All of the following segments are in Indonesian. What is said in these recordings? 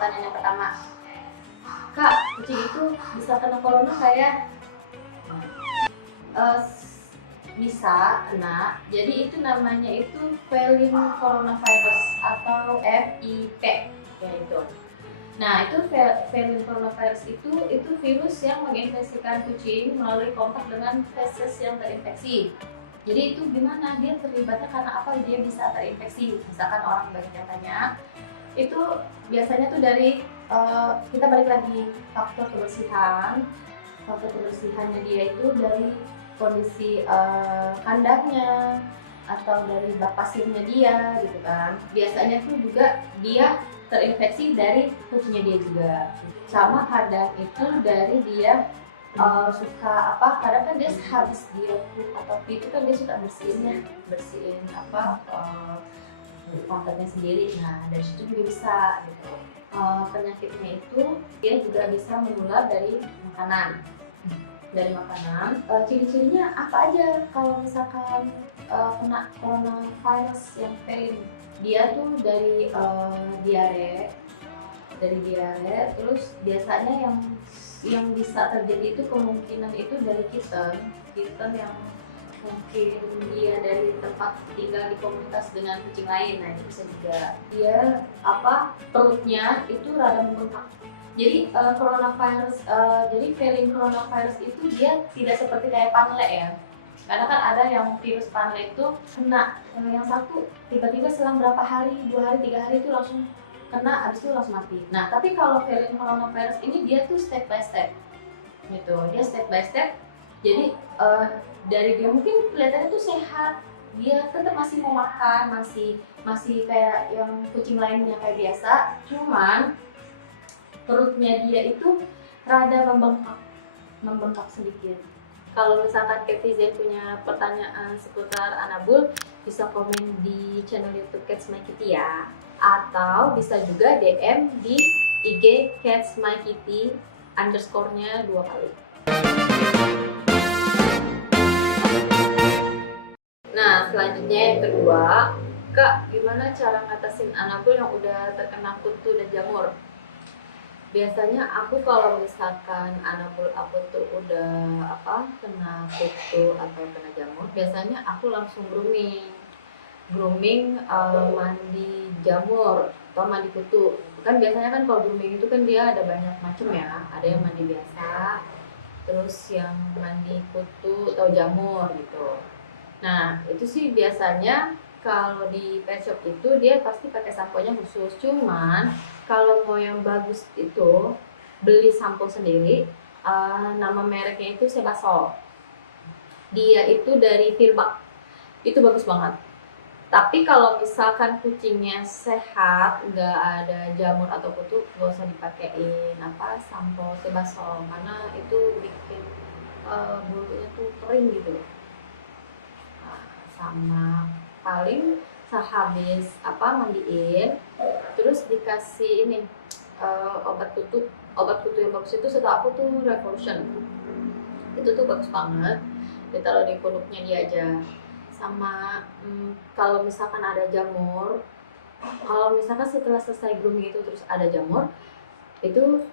pertanyaan yang pertama, Kak, kucing itu bisa kena corona kayak Eh, bisa kena. Jadi itu namanya itu felin coronavirus atau FIP yaitu. Nah, itu felin coronavirus itu virus yang menginfeksikan kucing melalui kontak dengan feses yang terinfeksi. Jadi itu gimana dia terlibatnya karena apa dia bisa terinfeksi? Misalkan orang banyak yang tanya, itu biasanya tuh dari kita balik lagi faktor kebersihannya dia itu dari kondisi kandangnya atau dari bak pasirnya dia gitu kan. Biasanya tuh juga dia terinfeksi dari kucingnya dia juga. Sama kadang itu dari dia suka apa, kadang kan dia habis dia pup atau pee itu kan dia suka bersihin apa pantatnya sendiri. Nah dari situ juga bisa gitu. Penyakitnya itu dia juga bisa menular dari makanan. Ciri-cirinya apa aja kalau misalkan kena coronavirus yang pain? Dia tuh dari diare, terus biasanya yang bisa terjadi itu kemungkinan itu dari kitten yang mungkin dia dari tempat tinggal di komunitas dengan kucing lain. Nah itu bisa juga dia apa, perutnya itu rada membengkak. Jadi jadi felin coronavirus itu dia tidak seperti kayak panle ya. Karena kan ada yang virus panle itu kena yang satu tiba-tiba selang berapa hari, 2 hari, 3 hari itu langsung kena, habis itu langsung mati. Nah tapi kalau felin coronavirus ini dia tuh step by step gitu, dia step by step. Jadi dari dia mungkin kelihatannya tuh sehat, dia tetap masih mau makan, masih kayak yang kucing lainnya kayak biasa, cuman perutnya dia itu rada membengkak sedikit. Kalau misalkan Ketizen punya pertanyaan seputar Anabul, bisa komen di channel YouTube Cats My Kitty ya, atau bisa juga DM di IG Cats My Kitty _nya 2 kali. Nah, selanjutnya yang kedua, Kak, gimana cara ngatasin Anabul yang udah terkena kutu dan jamur? Biasanya aku kalau misalkan Anabul aku tuh udah kena kutu atau kena jamur, biasanya aku langsung grooming mandi jamur atau mandi kutu. Kan biasanya kan kalau grooming itu kan dia ada banyak macam ya, ada yang mandi biasa, terus yang mandi kutu atau jamur gitu. Nah itu sih biasanya kalau di pet shop itu dia pasti pakai sampo-nya khusus. Cuman kalau mau yang bagus itu beli sampo sendiri, nama mereknya itu Sebasol. Dia itu dari Virbac, itu bagus banget. Tapi kalau misalkan kucingnya sehat, nggak ada jamur atau kutu, nggak usah dipakein sampo Sebasol, karena itu bikin bulunya tuh kering gitu. Sama paling sehabis mandiin, terus dikasih ini obat kutu yang bagus itu setahu aku tuh Revolution. Itu tuh bagus banget, ditaruh di punuknya dia aja. Sama kalau misalkan ada jamur, kalau misalkan setelah selesai grooming itu terus ada jamur, itu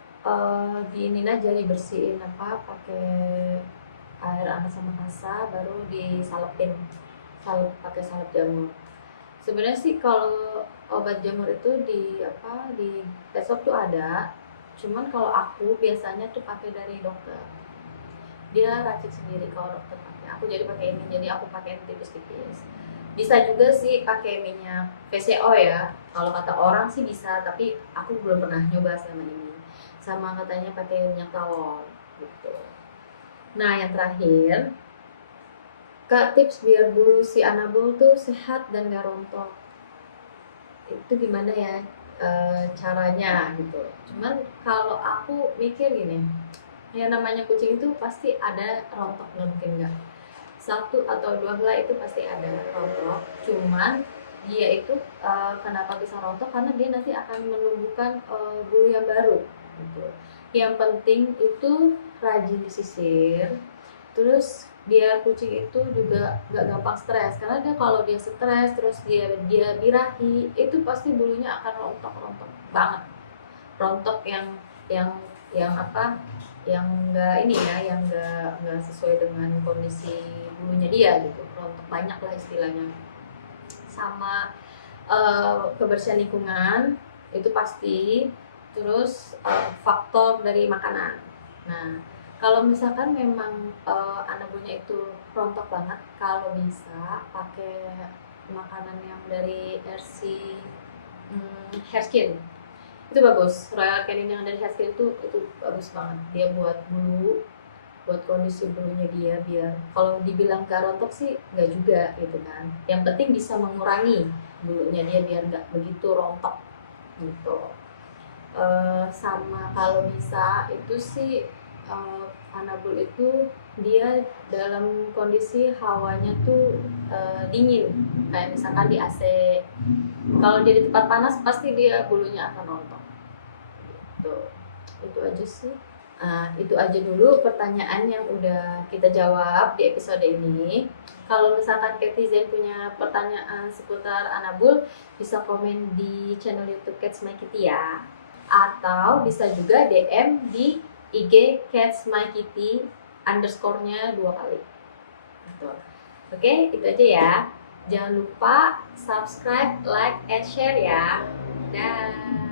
diinin aja, dibersihin pakai air hangat sama kasa, baru disalepin pakai salep jamur. Sebenarnya sih kalau obat jamur itu di pet shop tuh ada, cuman kalau aku biasanya tuh pakai dari dokter. Dia racik sendiri kalau dokter pakai. Aku jadi pakai ini, jadi aku pakai tipis-tipis. Bisa juga sih pakai minyak VCO ya. Kalau kata orang sih bisa, tapi aku belum pernah nyoba selama ini. Sama katanya pakai minyak tawon gitu. Nah, yang terakhir, Kak, tips biar bulu si Anabul tuh sehat dan gak rontok. Itu gimana ya caranya gitu. Cuman kalau aku mikir gini, yang namanya kucing itu pasti ada rontok, nggak mungkin nggak. 1 atau 2 helai itu pasti ada rontok. Cuman dia itu kenapa bisa rontok? Karena dia nanti akan menumbuhkan bulu yang baru gitu. Yang penting itu rajin disisir. Terus biar kucing itu juga gak gampang stres, karena kalau dia stres terus dia birahi, itu pasti bulunya akan rontok banget. rontok yang yang apa yang enggak ini ya, yang enggak sesuai dengan kondisi bulunya dia gitu, rontok banyak lah istilahnya. Sama kebersihan lingkungan itu pasti, terus faktor dari makanan. Nah, kalau misalkan memang anak buahnya itu rontok banget, kalau bisa pakai makanan yang dari Herskin itu bagus. Royal Canin yang dari Herskin itu bagus banget, dia buat bulu, buat kondisi bulunya dia, biar kalau dibilang gak rontok sih nggak juga gitu kan, yang penting bisa mengurangi bulunya dia biar nggak begitu rontok gitu. Sama kalau bisa itu sih, Anabul itu dia dalam kondisi hawanya tuh dingin, kayak misalkan di AC. Kalau dia di tempat panas pasti dia bulunya akan rontok gitu. Itu aja sih. Itu aja dulu pertanyaan yang udah kita jawab di episode ini. Kalau misalkan Ketizen punya pertanyaan seputar Anabul, bisa komen di channel YouTube Cats My Kitty ya. Atau bisa juga DM di IG Cats My Kitty _nya 2 kali. Gitu. Oke, itu aja ya. Jangan lupa subscribe, like, and share ya. Dah.